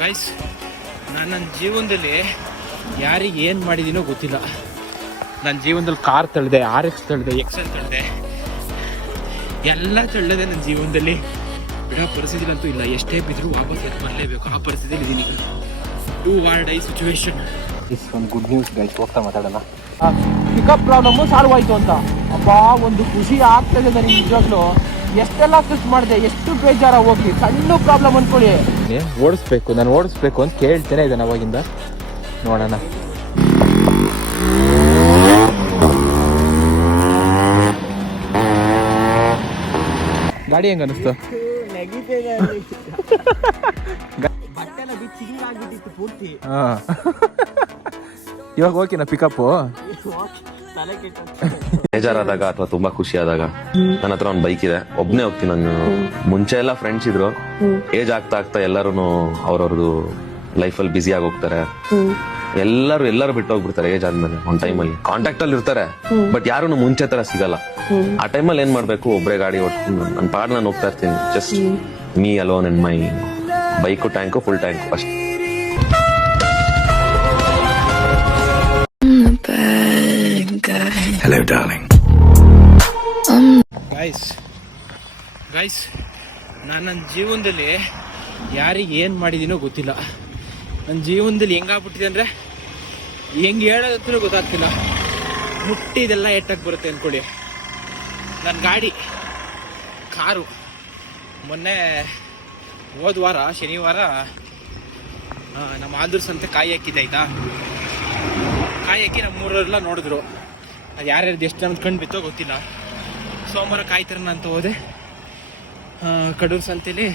Guys ನಾನು ನನ್ನ ಜೀವನದಲ್ಲಿ ಯಾರಿಗೆ ಏನು ಮಾಡಿದ್ದೀನೋ ಗೊತ್ತಿಲ್ಲ. ನನ್ನ ಜೀವನದಲ್ಲಿ ಕಾರ್ ತಳ್ಳಿದೆ ಆರ್ ಎಕ್ಸ್ ತಳ್ಳಿದೆ ಎಕ್ಸೆಲ್ ತಳ್ಳಿದೆ. ಎಲ್ಲ ತಳ್ಳದೆ ನನ್ನ ಜೀವನದಲ್ಲಿ. ಬಿಡೋ ಪರಿಸ್ಥಿತಿಲಂತೂ ಇಲ್ಲ. ಎಷ್ಟೇ ಬಿದ್ದರೂ ವಾಪಸ್ ಎದ್ದು ಬರಲೇಬೇಕು. ಆ ಪರಿಸ್ಥಿತಿಲಿ ಇದ್ದೀನಿ toward I situation is ಒಂದು ಗುಡ್ ನ್ಯೂಸ್ ಗೈಸ್ ಹೋಗ್ತಾ ಮಾತಾಡೋಣ. ಪಿಕಪ್ ಪ್ರಾಬ್ಲಮ್ಮು ಸಾಲ್ವ್ ಆಯಿತು ಅಂತ. ಅಪ್ಪ ಒಂದು ಖುಷಿ ಆಗ್ತದೆ ನನಗೆ ನಿಜವಾಗ್ಲೂ. ಎಷ್ಟೆಲ್ಲ ಖರ್ಚು ಮಾಡಿದೆ ಎಷ್ಟು ಬೇಜಾರ ಹೋಗಿ. ಸಣ್ಣ ಪ್ರಾಬ್ಲಮ್ ಅನ್ಕೊಳ್ಳಿ ಓಡಿಸ್ಬೇಕು ನಾನು ಓಡಿಸ್ಬೇಕು ಅಂತ ಕೇಳ್ತೇನೆ ಇದ್ದಾನೆ ಅವಾಗಿಂದ. ನೋಡೋಣ. ಗಾಡಿ ಹೆಂಗ ಅನಿಸ್ತು? ಇವಾಗ ಓಕೆನಾ ಪಿಕಪ್ಪು ಬೇಜಾರಾದಾಗ ಅಥವಾ ತುಂಬಾ ಖುಷಿ ಆದಾಗ ನನ್ನ ಹತ್ರ ಒಂದು ಬೈಕ್ ಇದೆ. ಒಬ್ನೇ ಹೋಗ್ತೀನಿ ನಾನು. ಮುಂಚೆ ಎಲ್ಲ ಫ್ರೆಂಡ್ಸ್ ಇದ್ರು. ಏಜ್ ಆಗ್ತಾ ಆಗ್ತಾ ಎಲ್ಲರೂ ಅವ್ರವ್ರದ್ದು ಲೈಫಲ್ಲಿ ಬ್ಯುಸಿ ಆಗಿ ಹೋಗ್ತಾರೆ. ಎಲ್ಲರೂ ಎಲ್ಲರೂ ಬಿಟ್ಟು ಹೋಗ್ಬಿಡ್ತಾರೆ ಏಜ್ ಆದ್ಮೇಲೆ ಒಂದ್ ಟೈಮಲ್ಲಿ ಕಾಂಟ್ಯಾಕ್ಟ್ ಅಲ್ಲಿ ಇರ್ತಾರೆ. ಬಟ್ ಯಾರು ಮುಂಚೆ ತರ ಸಿಗಲ್ಲ. ಆ ಟೈಮಲ್ಲಿ ಏನ್ ಮಾಡ್ಬೇಕು? ಒಬ್ರೇ ಗಾಡಿ ಓಡ್ತೀನಿ ನನ್ನ ಪಾಡ್ ನಾನು ಹೋಗ್ತಾ ಇರ್ತೀನಿ. Just me alone and my bike tank full tank ಅಷ್ಟೇ. ಗೈಸ್ ಗಾಯ್ಸ್ ನಾನು ನನ್ನ ಜೀವನದಲ್ಲಿ ಯಾರಿಗೆ ಏನು ಮಾಡಿದ್ದೀನೋ ಗೊತ್ತಿಲ್ಲ. ನನ್ನ ಜೀವನದಲ್ಲಿ ಹೆಂಗಾಗ್ಬಿಟ್ಟಿದೆ ಅಂದರೆ ಹೆಂಗೆ ಹೇಳೋದಂತೂ ಗೊತ್ತಾಗ್ತಿಲ್ಲ. ಮುಟ್ಟಿದೆಲ್ಲ ಎಟ್ಟಕ್ಕೆ ಬರುತ್ತೆ ಅಂದ್ಕೊಳ್ಳಿ ನನ್ನ ಗಾಡಿ ಕಾರು ಮೊನ್ನೆ ಹೋದ ವಾರ ಶನಿವಾರ ಆ, ನಮ್ಮ ಆದೂರ್ ಸಂತೆ ಕಾಯಿ ಹಾಕಿದ್ದೆ ಆಯ್ತಾ? ಕಾಯಿ ಹಾಕಿ ನಮ್ಮ ಮೂರರೆಲ್ಲ ನೋಡಿದ್ರು. ಅದು ಯಾರ್ಯಾರ್ದು ಎಷ್ಟು ಜನ ಕಣ್ಣು ಬಿತ್ತೋ ಗೊತ್ತಿಲ್ಲ. ಸೋಮವಾರ ಕಾಯ್ತಾರನ ಅಂತ ಹೋದೆ. ಕಡೂರು ಸಂತೇಲಿ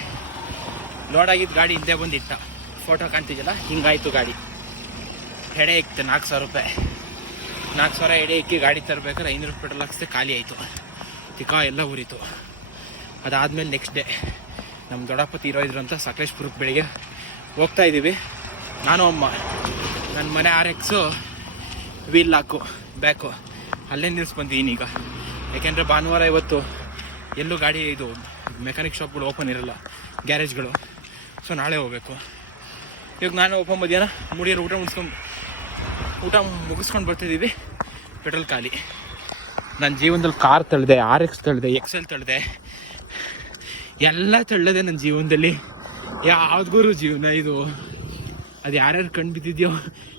ಲೋಡ್ ಆಗಿದ್ದ ಗಾಡಿ ಹಿಂದೆ ಬಂದು ಇಟ್ಟ ಫೋಟೋ ಕಾಣ್ತಿದ್ಯಲ್ಲ, ಹಿಂಗಾಯ್ತು ಗಾಡಿ. ಎಡೆ ಇಕ್ತೆ ನಾಲ್ಕು ಸಾವಿರ ರೂಪಾಯಿ. ನಾಲ್ಕು ಸಾವಿರ ಎಡೆ ಇಕ್ಕಿ ಗಾಡಿ ತರಬೇಕಾದ್ರೆ ಐನೂರು ಪೆಟ್ರೋಲ್ ಹಾಕ್ಸ್ದೆ ಖಾಲಿ ಆಯಿತು. ತಿಕಾ ಎಲ್ಲ ಉರಿತು. ಅದಾದಮೇಲೆ ನೆಕ್ಸ್ಟ್ ಡೇ ನಮ್ಮ ದೊಡ್ಡಪ್ಪ ತೀರೋಯ್ದ್ರು ಅಂತ ಸಕಲೇಶ್ಪುರಕ್ಕೆ ಬೆಳಿಗ್ಗೆ ಹೋಗ್ತಾ ಇದ್ದೀವಿ ನಾನು ಅಮ್ಮ. ನನ್ನ ಮನೆ R X wheel lock back ಅಲ್ಲೇ ನಿಲ್ಲಿಸ್ಬಂದಿದ್ದೀನಿ ಈಗ ಯಾಕೆಂದರೆ ಭಾನುವಾರ ಇವತ್ತು ಎಲ್ಲೂ ಗಾಡಿ ಇದು ಮೆಕ್ಯಾನಿಕ್ ಶಾಪ್ಗಳು ಓಪನ್ ಇರಲ್ಲ ಗ್ಯಾರೇಜ್ಗಳು ಸೊ ನಾಳೆ ಹೋಗಬೇಕು. ಇವಾಗ ನಾನು ಓಪನ್ ಮಧ್ಯಾಹ್ನ ಮುಡಿಯೋರು ಊಟ ಮುಗಿಸ್ಕೊಂಡು ಊಟ ಮುಗಿಸ್ಕೊಂಡು ಬರ್ತಿದ್ದೀವಿ. ಪೆಟ್ರೋಲ್ ಖಾಲಿ. ನನ್ನ ಜೀವನದಲ್ಲಿ ಕಾರ್ ತಳ್ಳಿದೆ ಆರ್ ಎಕ್ಸ್ ತಳ್ಳಿದೆ ಎಕ್ಸೆಲ್ ತಳ್ಳಿದೆ. ಎಲ್ಲ ತಳ್ಳದೆ ನನ್ನ ಜೀವನದಲ್ಲಿ. ಯಾವ್ದ್ಗೂ ಜೀವನ ಇದು. ಅದು ಯಾರ್ಯಾರು ಕಂಡು ಬಿದ್ದಿದ್ಯೋ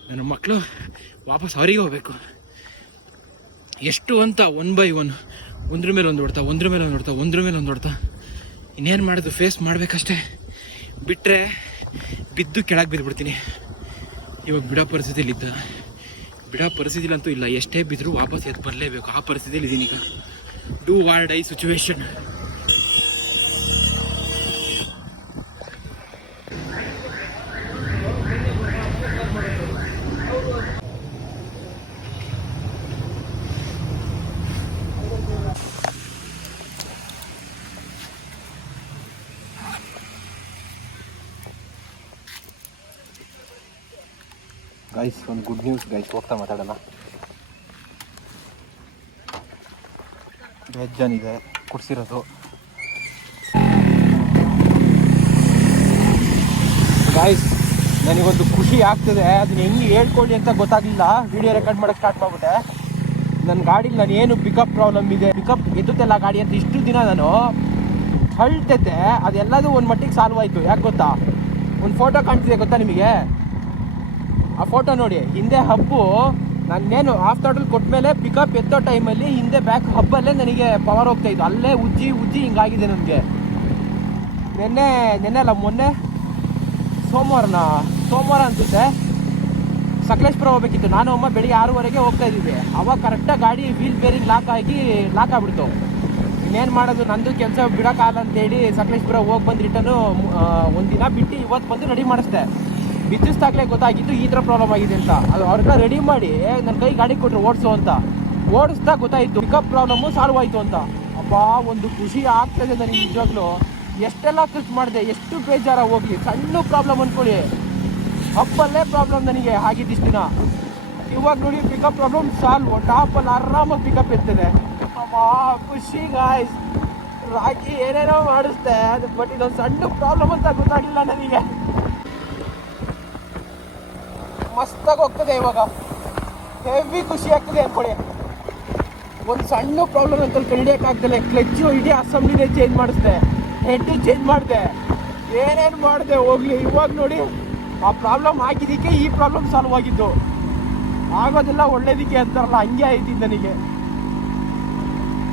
ನನ್ನ ಮಕ್ಕಳು ವಾಪಸ್ ಅವರಿಗೆ ಹೋಗ್ಬೇಕು. ಎಷ್ಟು ಅಂತ ಒನ್ ಬೈ ಒನ್ ಒಂದ್ರ ಮೇಲೆ ಒಂದು ಹೊಡ್ತಾ, ಒಂದ್ರ ಮೇಲೆ ಒಂದು ಹೊಡ್ತಾ, ಒಂದ್ರ ಮೇಲೆ ಒಂದು ಹೊಡ್ತಾ. ಇನ್ನೇನು ಮಾಡೋದು ಫೇಸ್ ಮಾಡಬೇಕಷ್ಟೇ. ಬಿಟ್ಟರೆ ಬಿದ್ದು ಕೆಳಗೆ ಬಿದ್ದುಬಿಡ್ತೀನಿ ಇವಾಗ ಬಿಡೋ ಇದ್ದ. ಬಿಡೋ ಪರಿಸ್ಥಿತಿಲಂತೂ ಇಲ್ಲ, ಎಷ್ಟೇ ಬಿದ್ದರೂ ವಾಪಸ್ ಎದ್ದು ಬರಲೇಬೇಕು. ಆ ಪರಿಸ್ಥಿತಿಲಿ ಇದ್ದೀನಿ ಈಗ toward I situation guys ಒಂದು ಗುಡ್ ನ್ಯೂಸ್ ಗೈಸ್ ಹೋಗ್ತಾ ಮಾತಾಡೋಣ. ವೆಜ್ ಇದೆ ಕುಡಿಸಿರೋದು. ಗಾಯ್ಸ್ ನನಗೊಂದು ಖುಷಿ ಆಗ್ತದೆ, ಅದನ್ನ ಹೆಂಗೆ ಹೇಳ್ಕೊಳ್ಳಿ ಅಂತ ಗೊತ್ತಾಗಲಿಲ್ಲ. ವಿಡಿಯೋ ರೆಕಾರ್ಡ್ ಮಾಡೋಕ್ಕೆ ಸ್ಟಾರ್ಟ್ ಮಾಡ್ಬಿಟ್ಟೆ. ನನ್ನ ಗಾಡಿಲಿ ನಾನು ಏನು ಪಿಕಪ್ ಪ್ರಾಬ್ಲಮ್ ಇದೆ? ಪಿಕಪ್ ಎದ್ದುತ್ತೆಲ್ಲ ಗಾಡಿ ಅಂತ ಇಷ್ಟು ದಿನ ನಾನು ಹಳ್ತೈತೆ ಅದೆಲ್ಲದೂ ಒಂದು ಮಟ್ಟಿಗೆ ಸಾಲ್ವ್ ಆಯಿತು. ಯಾಕೆ ಗೊತ್ತಾ? ಒಂದು ಫೋಟೋ ಕಾಣ್ತಿದೆ, ಗೊತ್ತಾ ನಿಮಗೆ? ಆ ಫೋಟೋ ನೋಡಿ. ಹಿಂದೆ ಹಬ್ಬು ನಾನೇನು ಆಫ್ ಕೊಟ್ಟ ಕೊಟ್ಮೇಲೆ ಪಿಕಪ್ ಎತ್ತೋ ಟೈಮಲ್ಲಿ ಹಿಂದೆ ಬ್ಯಾಕ್ ಹಬ್ಬಲ್ಲೇ ನನಗೆ ಪವರ್ ಹೋಗ್ತಾ ಇತ್ತು. ಅಲ್ಲೇ ಉಜ್ಜಿ ಉಜ್ಜಿ ಹಿಂಗಾಗಿದೆ ನನಗೆ. ನಿನ್ನೆ ನಿನ್ನೆ ಅಲ್ಲ, ಮೊನ್ನೆ ಸೋಮವಾರನ, ಸೋಮವಾರ ಅನ್ಸುತ್ತೆ. ಸಕಲೇಶ್ಪುರ ಹೋಗ್ಬೇಕಿತ್ತು. ನಾನು ಅಮ್ಮ ಬೆಳಿಗ್ಗೆ ಆರೂವರೆಗೆ ಹೋಗ್ತಾ ಇದ್ದಿದ್ದೆ. ಅವಾಗ ಕರೆಕ್ಟಾಗಿ ಗಾಡಿ ವೀಲ್ ಬೇರಿಂಗ್ ಲಾಕ್ ಆಗಿ ಲಾಕ್ ಆಗ್ಬಿಡ್ತು. ಇನ್ನೇನು ಮಾಡೋದು? ನಂದು ಕೆಲಸ ಬಿಡೋಕ್ಕಾಗಲ್ಲ ಅಂತೇಳಿ ಸಕಲೇಶ್ಪುರ ಹೋಗಿ ಬಂದು ರಿಟರ್ನು ಒಂದಿನ ಬಿಟ್ಟು ಇವತ್ತು ಬಂದು ರೆಡಿ ಮಾಡಿಸ್ದೆ. ಬಿದ್ದಿಸ್ದಾಗಲೇ ಗೊತ್ತಾಗಿದ್ದು ಈ ಥರ ಪ್ರಾಬ್ಲಮ್ ಆಗಿದೆ ಅಂತ. ಅದು ಅವ್ರನ್ನ ರೆಡಿ ಮಾಡಿ ನನ್ನ ಕೈ ಗಾಡಿ ಕೊಟ್ಟರು ಓಡಿಸು ಅಂತ. ಓಡಿಸ್ದಾಗ ಗೊತ್ತಾಯಿತು ಪಿಕಪ್ ಪ್ರಾಬ್ಲಮ್ಮು ಸಾಲ್ವ್ ಆಯಿತು ಅಂತ. ಅಪ್ಪ ಒಂದು ಖುಷಿ ಆಗ್ತದೆ ನನಗೆ ನಿಜವಾಗ್ಲೂ. ಎಷ್ಟೆಲ್ಲ ಖರ್ಚು ಮಾಡಿದೆ, ಎಷ್ಟು ಬೇಜಾರ ಹೋಗಿ. ಸಣ್ಣ ಪ್ರಾಬ್ಲಮ್ ಅಂದ್ಕೊಳ್ಳಿ ಹಬ್ಬಲ್ಲೇ ಪ್ರಾಬ್ಲಮ್ ನನಗೆ ಆಗಿದ್ದಿಷ್ಟು ದಿನ. ಇವಾಗ ನೋಡಿ ಪಿಕಪ್ ಪ್ರಾಬ್ಲಮ್ ಸಾಲ್ವ್ ಟಾಪಲ್ಲಿ ಆರಾಮಾಗಿ ಪಿಕಪ್ ಇರ್ತದೆ. ಖುಷಿ ಗಾಯ್ಸ್ ರಾಕಿ ಏನೇನೋ ಮಾಡಿಸ್ದೆ, ಅದು ಬಟ್ ಇದೊಂದು ಸಣ್ಣ ಪ್ರಾಬ್ಲಮ್ ಅಂತ ಗೊತ್ತಾಗಿಲ್ಲ ನನಗೆ. ಮಸ್ತಾಗಿ ಹೋಗ್ತದೆ ಇವಾಗ. ಹೆವಿ ಖುಷಿ ಆಗ್ತದೆ ಅನ್ಕೊಳ್ಳಿ. ಒಂದು ಸಣ್ಣ ಪ್ರಾಬ್ಲಮ್ ಅಂತ ಕಂಡಿಡಿಯೋಕ್ಕಾಗ್ದಲೆ ಕ್ಲಚ್ಚು ಇಡೀ ಅಸೆಂಬ್ಲಿನೇ ಚೇಂಜ್ ಮಾಡಿಸ್ದೆ. ಹೆಡ್ ಚೇಂಜ್ ಮಾಡಿದೆ. ಏನೇನು ಮಾಡಿದೆ ಹೋಗಲಿ. ಇವಾಗ ನೋಡಿ, ಆ ಪ್ರಾಬ್ಲಮ್ ಆಗಿದ್ದಕ್ಕೆ ಈ ಪ್ರಾಬ್ಲಮ್ ಸಾಲ್ವ್ ಆಗಿದ್ದು. ಆಗೋದಿಲ್ಲ, ಒಳ್ಳೇದಕ್ಕೆ ಅಂತಾರಲ್ಲ, ಹಂಗೆ ಆಯ್ತು ನನಗೆ.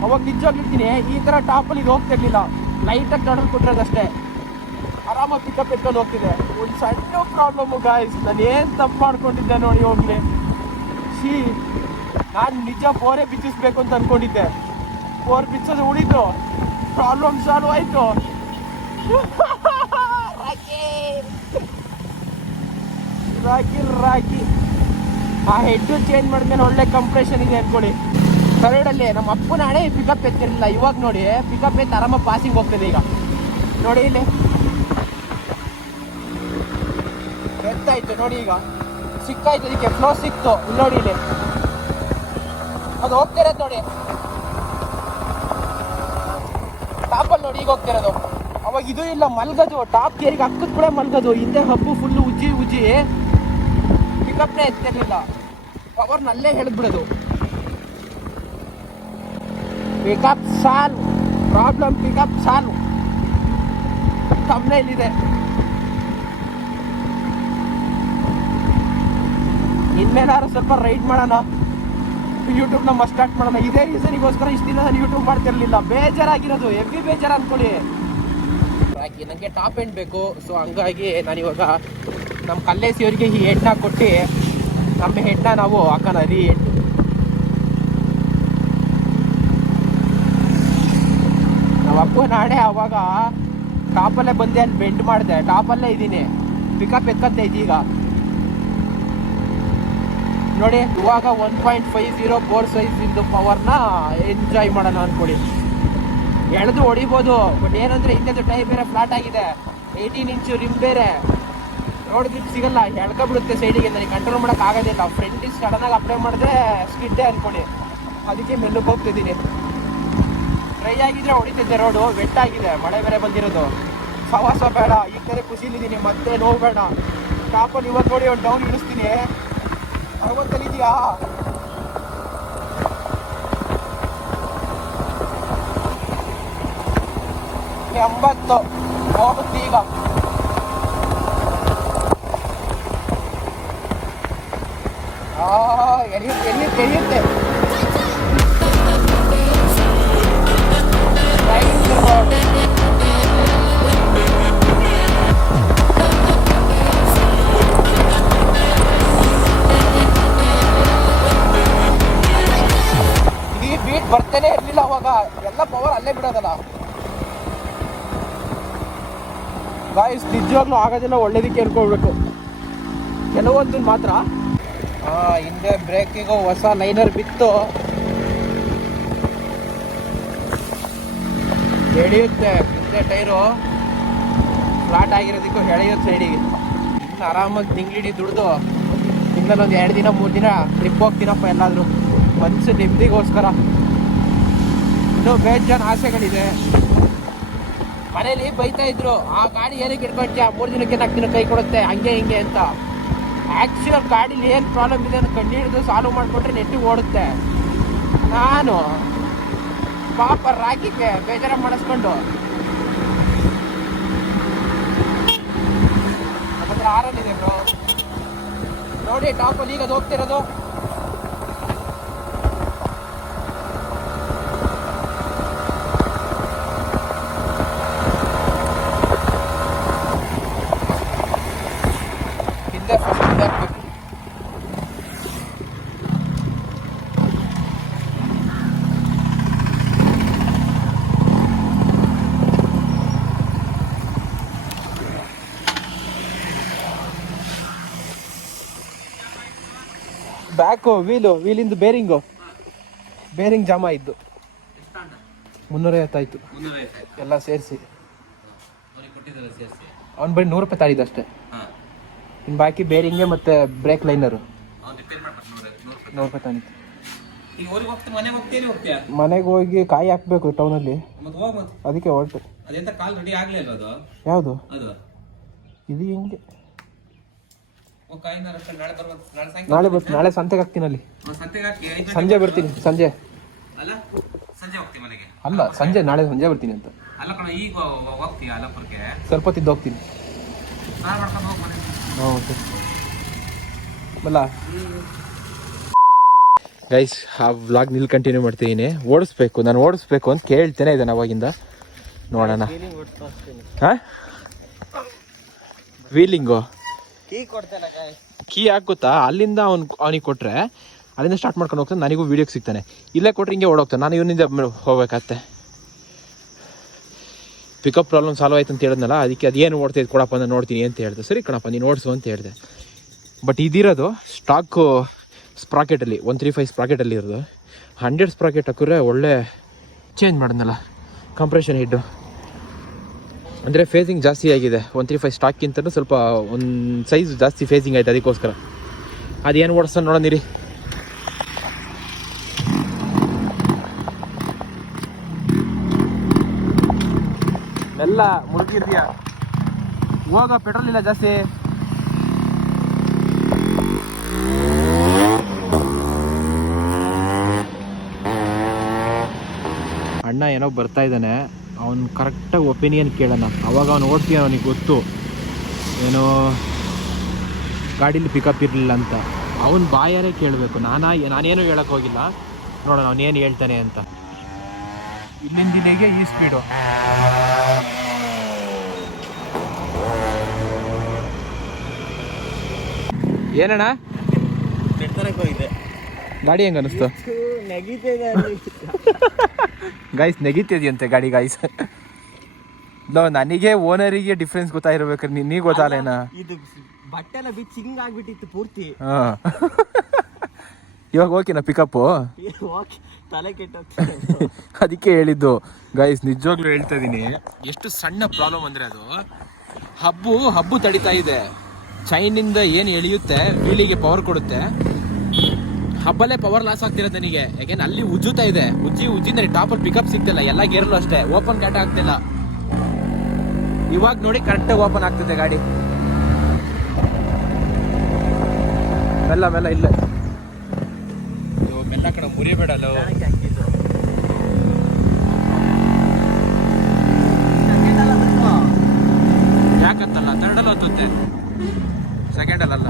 ಅವಾಗ ನಿಜವಾಗಿರ್ತೀನಿ ಈ ಥರ ಟಾಪಲ್ಲಿ ಇದು ಹೋಗ್ತಿರ್ಲಿಲ್ಲ ಲೈಟಾಗಿ ಕೊಟ್ಟರೆ ಕೊಟ್ಟಿರೋದಷ್ಟೇ ಆರಾಮಾಗಿ ಪಿಕಪ್ ಎತ್ಕೊಂಡು ಹೋಗ್ತಿದೆ ಒಂದು ಸಣ್ಣ ಪ್ರಾಬ್ಲಮ್ ಗಾಯ್ಸ್ ನಾನು ಏನು ತಪ್ಪು ಮಾಡ್ಕೊಂಡಿದ್ದೆ ನೋಡಿ ಹೋಗ್ಲಿ. ಶೀ ನಾನು ನಿಜ ಬೋರೇ ಬಿಚ್ಚಿಸ್ಬೇಕು ಅಂತ ಅನ್ಕೊಂಡಿದ್ದೆ. ಫೋರ್ ಬಿಚ್ಚೋದು ಉಳಿತು. ಪ್ರಾಬ್ಲಮ್ ಸಾಲ್ವ್ ಆಯಿತು. Rocky Rocky. ಆ ಹೆಡ್ಡು ಚೇಂಜ್ ಮಾಡಿದ್ಮೇಲೆ ಒಳ್ಳೆ ಕಂಪ್ರೆಷನ್ ಇದೆ ಅನ್ಕೊಳ್ಳಿ. ಥರ್ಡಲ್ಲಿ ನಮ್ಮ ಅಪ್ಪನ ಹಣೆ ಪಿಕಪ್ ಎತ್ತಿರಲಿಲ್ಲ. ಇವಾಗ ನೋಡಿ ಪಿಕಪ್ ಎತ್ತಿ ಆರಾಮಾಗಿ ಪಾಸಿಂಗ್ ಹೋಗ್ತದೆ ಈಗ. ನೋಡಿ ಇಲ್ಲಿ. ಎತ್ತಾಯ್ತು ನೋಡಿ ಈಗ. ಸಿಕ್ಕಾಯ್ತು, ಇದಕ್ಕೆ ಫ್ಲೋ ಸಿಕ್ತು ನೋಡಿ ಇಲ್ಲಿ. ಅದು ಹೋಗ್ತಿರೋದು ನೋಡಿ. ಟಾಪಲ್ಲಿ ನೋಡಿ, ಈಗ ಹೋಗ್ತಿರೋದು. ಅವಾಗ ಇದು ಇಲ್ಲ, ಮಲ್ಗದು. ಟಾಪ್ ಗೇರಿಗೆ ಹಕ್ಕದ ಕೂಡ ಮಲ್ಗದು. ಹಿಂದೆ ಹಬ್ಬು ಫುಲ್ಲು ಉಜ್ಜಿ ಉಜ್ಜಿ. ಪಿಕಪ್ನೇ ಎತ್ತಿರ್ಲಿಲ್ಲ. ಪವರ್ ನಲ್ಲೇ ಹಿಡಿದ್ಬಿಡೋದು pickup solve problem pickup solve ತಮ್ಮನೇ ಇಲ್ಲಿದೆ ಇನ್ಮೇಲಾದ್ರು ಸ್ವಲ್ಪ ರೈಡ್ ಮಾಡೋಣ. ಯೂಟ್ಯೂಬ್ನ ಮಸ್ಟ್ ಸ್ಟಾರ್ಟ್ ಮಾಡೋಣ. ಇದೇ ರೀಸನಿಗೋಸ್ಕರ ಇಷ್ಟು ದಿನ ನಾನು ಯೂಟ್ಯೂಬ್ ಮಾಡ್ತಿರಲಿಲ್ಲ. ಬೇಜಾರಾಗಿರೋದು. ಎವ್ರಿ ಬೇಜಾರು ಅನ್ಕೊಳ್ಳಿ ಹಾಕಿ ನನಗೆ ಟಾಪ್ ಎಂಡ್ ಬೇಕು. ಸೊ ಹಂಗಾಗಿ ನಾನು ಇವಾಗ ನಮ್ಮ ಕಲ್ಲೇಸಿಯವರಿಗೆ ಈ ಹೆಡ್ನ ಕೊಟ್ಟು ನಮ್ಮ ಹೆಡ್ನ ನಾವು ಹಾಕೋಣ. ರೀ ಹೆಡ್ ನಮ್ಮ ನಾಳೆ ಅವಾಗ ಟಾಪಲ್ಲೇ ಬಂದೆ ಅಲ್ಲಿ ಬೆಂಡ್ ಮಾಡಿದೆ. ಟಾಪಲ್ಲೇ ಇದ್ದೀನಿ. ಪಿಕಪ್ ಎಕ್ಕಂತ ಈಗ. ನೋಡಿ, ಇವಾಗ one point five zero four size ಇಂದು ಪವರ್ನ ಎಂಜಾಯ್ ಮಾಡೋಣ ಅನ್ಕೊಡಿ ಎಳೆದು ಹೊಡಿಬೋದು ಬಟ್ ಏನಂದ್ರೆ ಹಿಂದೆ ಟೈ ಬೇರೆ ಫ್ಲಾಟ್ ಆಗಿದೆ. ಏಯ್ಟೀನ್ ಇಂಚು ರಿಮ್ ಬೇರೆ. ರೋಡ್ ಗ್ರಿಪ್ ಸಿಗಲ್ಲ, ಎಳ್ಕೊಬಿಡುತ್ತೆ ಸೈಡಿಗೆ ನನಗೆ ಕಂಟ್ರೋಲ್ ಮಾಡೋಕೆ ಆಗೋದಿಲ್ಲ ಫ್ರಂಟ್ ಸಡನ್ನಾಗಿ ಅಪ್ಲೈ ಮಾಡಿದ್ರೆ ಸ್ಕಿಡ್ಡೆ ಅನ್ಕೊಡಿ ಅದಕ್ಕೆ ಮೆಲ್ಲಕ್ಕೆ ಹೋಗ್ತಿದ್ದೀನಿ ಡ್ರೈ ಆಗಿದ್ರೆ ಹೊಡಿತಿದ್ದೆ ರೋಡು ವೆಟ್ ಆಗಿದೆ, ಮಳೆ ಬೇರೆ ಬಂದಿರೋದು. ಸವಾಸ ಬೇಡ, ಈ ಕಡೆ ಖುಷಿಲಿದ್ದೀನಿ ಮತ್ತೆ ನೋವು ಬೇಡ. ಟಾಪಲ್ಲಿ ಇವತ್ತು ನೋಡಿ ಒಂದು ಡೌನ್ ಇಳಿಸ್ತೀನಿ. ಅರವತ್ತಲ್ಲಿದೆಯಾ ಎಂಬತ್ತು ಹೋಗುತ್ತೆ ಈಗ ಆ ಎಳೆಯುತ್ತೆ ಎಳೆಯುತ್ತೆ ಎಳೆಯುತ್ತೆ Right ಬರ್ತಾನೆ ಎಲ್ಲ ಪವರ್ ಅಲ್ಲೇ ಬಿಡೋದಲ್ಲ ಗಾಯಸ್ ನಿಜವಾಗ್ಲೂ ಆಗೋದಿಲ್ಲ ಒಳ್ಳೇದಕ್ಕೆ ಹೇಳ್ಕೊಳ್ಬೇಕು ಕೆಲವೊಂದು ಮಾತ್ರ ಹಿಂದೆ ಬ್ರೇಕಿಗೂ ಹೊಸ ಲೈನರ್ ಬಿತ್ತು. ಎಳೆಯುತ್ತೆ ಹಿಂದೆ ಟೈರು ಫ್ಲಾಟ್ ಆಗಿರೋದಕ್ಕೂ ಎಳೆಯುತ್ತೆ ಸೈಡಿಗೆ ಇನ್ನು ಆರಾಮಾಗಿ ತಿಂಗ್ಳಿಡಿ ದುಡ್ದು ಇನ್ನೊಂದು ಎರಡು ದಿನ, ಮೂರು ದಿನ ಟ್ರಿಪ್ ಹೋಗ್ತೀನಪ್ಪ ಎಲ್ಲಾದರೂ. ಮನ್ಸು ನೆಮ್ಮದಿಗೋಸ್ಕರ. ಇನ್ನೂ ಬೇಜಾನ್ ಆಸೆಗಳಿದೆ. ಮನೇಲಿ ಬೈತಾ ಇದ್ರು, ಆ ಗಾಡಿ ಏನಕ್ಕೆ ಇಟ್ಕೊಂಡ್ಯಾ ಮೂರು ದಿನಕ್ಕೆ ನಾಲ್ಕು ದಿನ ಕೈ ಕೊಡುತ್ತೆ, ಹಂಗೆ ಹಿಂಗೆ ಅಂತ. ಆ್ಯಕ್ಚುಲ್ ಗಾಡೀಲಿ ಏನು ಪ್ರಾಬ್ಲಮ್ ಇದೆ ಅಂತ ಕಂಡು ಹಿಡಿದು ಸಾಲ್ವ್ ಮಾಡಿಕೊಟ್ರೆ ನೆಟ್ಟಿಗೆ ಓಡುತ್ತೆ. ನಾನು ಪಾಪ ರಾಕಿಗೆ ಬೇಜಾರ ಮಾಡಿಸ್ಕೊಂಡು ಆರಲ್ಲಿದೆ ಬ್ರೋ ನೋಡಿ ಟಾಪಲ್ಲಿ ಈಗ ಅದು ಹೋಗ್ತಿರೋದು. ಬ್ಯಾಕು ವೀಲು ವೀಲಿಂದು ಬೇರಿಂಗು ಬೇರಿಂಗ್ ಜಾಮ ಇದ್ದು. ಮುನ್ನೂರೈವತ್ತಾಯ್ತು. ಎಲ್ಲ ಸೇರಿಸಿ. ಅವ್ನು ಬರೀ ನೂರು ರೂಪಾಯಿ ತಾಳಿದ್ದು ಅಷ್ಟೇ. ಇನ್ನು ಬಾಕಿ ಬೇರಿಂಗೆ ಮತ್ತೆ ಬ್ರೇಕ್ ಲೈನರು ನೂರು ರೂಪಾಯಿ ಹೋಗ್ತೀನಿ ಮನೆಗೆ ಹೋಗಿ ಕಾಯಿ ಹಾಕ್ಬೇಕು ಟೌನಲ್ಲಿ ಅದಕ್ಕೆ ಹೊರಟು. ಯಾವುದು? ಇದು ಹಿಂಗೆ? ನಾಳೆ ಬರ್ತೀನಿ ನಾಳೆ ಸಂತೆಗೆ ಹಾಕ್ತೀನಿ ಅಲ್ಲಿ. ಸಂಜೆ ಬರ್ತೀನಿ ಸಂಜೆ. ಅಲ್ಲ ಸಂಜೆ ಹೋಗ್ತೀವಿ ಮನೆಗೆ. ಅಲ್ಲ ಸಂಜೆ ನಾಳೆ ಸಂಜೆ ಬರ್ತೀನಿ ಅಂತ. ಅಲ್ಲ ಕಣ ಈಗ ಹೋಗ್ತೀವಿ ಅಲ್ಲಪುರಕ್ಕೆ ಸ್ವಲ್ಪ ಹೊತ್ತಿದ್ದು ಹೋಗ್ತೀನಿ. ಬಲ್ಲ. ಗೈಸ್ ಆ ವ್ಲಾಗ್ ನಿಲ್ ಕಂಟಿನ್ಯೂ ಮಾಡ್ತಿದ್ದೀನಿ ಓಡಿಸ್ಬೇಕು ನಾನು ಓಡಿಸ್ಬೇಕು ಅಂತ ಕೇಳ್ತೇನೆ ಇದ್ದಾನೆ ಅವಾಗಿಂದ. ನೋಡೋಣ. ಹಾ? ವೀಲಿಂಗು ಕೀ ಯಾಕೆ ಗೊತ್ತಾ? ಅಲ್ಲಿಂದ ಅವ್ನು ಅವನಿಗೆ ಕೊಟ್ಟರೆ ಅಲ್ಲಿಂದ ಸ್ಟಾರ್ಟ್ ಮಾಡ್ಕೊಂಡು ಹೋಗ್ತಾನೆ, ನನಗೂ ವೀಡಿಯೋಗೆ ಸಿಗ್ತಾನೆ. ಇಲ್ಲೇ ಕೊಟ್ಟರೆ ಹಿಂಗೆ ಓಡೋಗ್ತಾನೆ. ನಾನು ಇವನಿಂದ ಹೋಗ್ಬೇಕಾಗತ್ತೆ. ಪಿಕಪ್ ಪ್ರಾಬ್ಲಮ್ ಸಾಲ್ವ್ ಆಯ್ತು ಅಂತ ಹೇಳಿದ್ನಲ್ಲ, ಅದಕ್ಕೆ ಅದೇನು ಓಡ್ತೈತೆ ಕೊಡಪ್ಪ ನಾನು ನೋಡ್ತೀನಿ ಅಂತ ಹೇಳಿದೆ. ಸರಿ ಕಣಪ್ಪ, ನೀನು ಓಡಿಸು ಅಂತ ಹೇಳಿದೆ. ಬಟ್ ಇದಿರೋದು ಸ್ಟಾಕು ಸ್ಪ್ರಾಕೆಟಲ್ಲಿ ಒನ್ ತ್ರೀ ಫೈವ್ ಸ್ಪ್ರಾಕೆಟಲ್ಲಿ ಇರೋದು. ಹಂಡ್ರೆಡ್ ಸ್ಪ್ರಾಕೆಟ್ ಹಾಕಿದ್ರೆ ಒಳ್ಳೆ ಚೇಂಜ್ ಮಾಡಿದ್ನಲ್ಲ ಕಂಪ್ರೆಷನ್ ಹೆಡ್ಡು ಅಂದರೆ ಫೇಸಿಂಗ್ ಜಾಸ್ತಿ ಆಗಿದೆ. ಒನ್ ತ್ರೀ ಫೈವ್ ಸ್ಟಾಕ್ಗಿಂತಲೂ ಸ್ವಲ್ಪ ಒಂದು ಸೈಜ್ ಜಾಸ್ತಿ ಫೇಸಿಂಗ್ ಆಯ್ತು ಅದಕ್ಕೋಸ್ಕರ. ಅದೇನು ಓಡಿಸ್ತಾನೆ ನೋಡೋಣಿರಿ ಎಲ್ಲ ಮುಳುಗಿರ್ತೀಯ ಹೋಗ ಪೆಟ್ರೋಲ್ ಇಲ್ಲ ಜಾಸ್ತಿ. ಅಣ್ಣ ಏನೋ ಬರ್ತಾ ಇದ್ದಾನೆ. ಅವ್ನು ಕರೆಕ್ಟಾಗಿ ಒಪಿನಿಯನ್ ಕೇಳೋಣ. ಅವಾಗ ಅವ್ನು ಓಡ್ತೀಯ ಅವನಿಗೆ ಗೊತ್ತು. ಏನೋ ಗಾಡೀಲಿ ಪಿಕಪ್ ಇರಲಿಲ್ಲ ಅಂತ. ಅವನ ಬಾಯಾರೇ ಕೇಳಬೇಕು. ನಾನಾ ನಾನೇನು ಹೋಗಿಲ್ಲ. ನೋಡೋಣ ಏನು ಹೇಳ್ತಾನೆ ಅಂತ. ಇಲ್ಲಿಂದ ದಿನಗೆ ಈ ಸ್ಪೀಡು ಏನಣ್ಣ? ಗಾಡಿ ಹೆಂಗ ಅನಿಸ್ತು? ಗಾಯ್ಸ್ ನೆಗಿತಿದ್ಯಂತೆ ಗಾಡಿ ಗಾಯ್ಸ್ ಲೋ ನನಗೆ ಓನರಿಗೆ ಡಿಫ್ರೆನ್ಸ್ ಗೊತ್ತಾಗಿರ್ಬೇಕಾದ್ರೆ ನಿನಗೆ ಗೊತ್ತಾಲೇನ ಇದು ಬಟ್ಟೆ ಎಲ್ಲ ಬಿಚ್ಚಿ ಹಿಂಗ್ ಆಗ್ಬಿಟ್ಟಿತ್ತು ಪೂರ್ತಿ. ಹಾ. ಇವಾಗ ಓಕೆನಾ ಪಿಕಪ್ಪು ತಲೆ ಕೆಟ್ಟೋಗ್ತದೆ ಅದಕ್ಕೆ ಹೇಳಿದ್ದು. ಗೈಸ್ ನಿಜವಾಗ್ಲೂ ಹೇಳ್ತಾ ಇದ್ದೀನಿ ಎಷ್ಟು ಸಣ್ಣ ಪ್ರಾಬ್ಲಮ್ ಅಂದ್ರೆ ಅದು ಹಬ್ಬು ಹಬ್ಬು ತಡಿತಾ ಇದೆ. ಚೈನಿಂದ ಏನು ಎಳೆಯುತ್ತೆ ವೀಲಿಗೆ ಪವರ್ ಕೊಡುತ್ತೆ. ಹಬ್ಬಲ್ಲೇ ಪವರ್ ಲಾಸ್ ಆಗ್ತಿರೋದು ನನಗೆ. ಯಾಕೆಂದ್ರೆ ಅಲ್ಲಿ ಉಜ್ಜುತ್ತಾ ಇದೆ? ಉಜ್ಜಿ ಉಜ್ಜಿಂದ್ರೆ ಟಾಪಲ್ಲಿ ಪಿಕಪ್ ಸಿಗ್ತಿಲ್ಲ. ಎಲ್ಲ ಗೇರ್ಲು ಅಷ್ಟೇ. ಓಪನ್ ಕ್ಯಾಟ ಆಗ್ತಿಲ್ಲ. ಇವಾಗ ನೋಡಿ ಕರೆಕ್ಟಾಗಿ ಓಪನ್ ಆಗ್ತಿದೆ ಗಾಡಿ. ಮೆಲ್ಲ ಮೆಲ್ಲ ಇಲ್ಲ. ಮೆಲ್ಲ ಕಡೆ ಮುರಿಬೇಡಲ್ಲ. ಯಾಕಂತಲ್ಲ? ಥರ್ಡ್ ಅಲ್ಲಿ ಹತ್ತುತ್ತೆ. ಸೆಕೆಂಡ್ ಅಲ್ಲ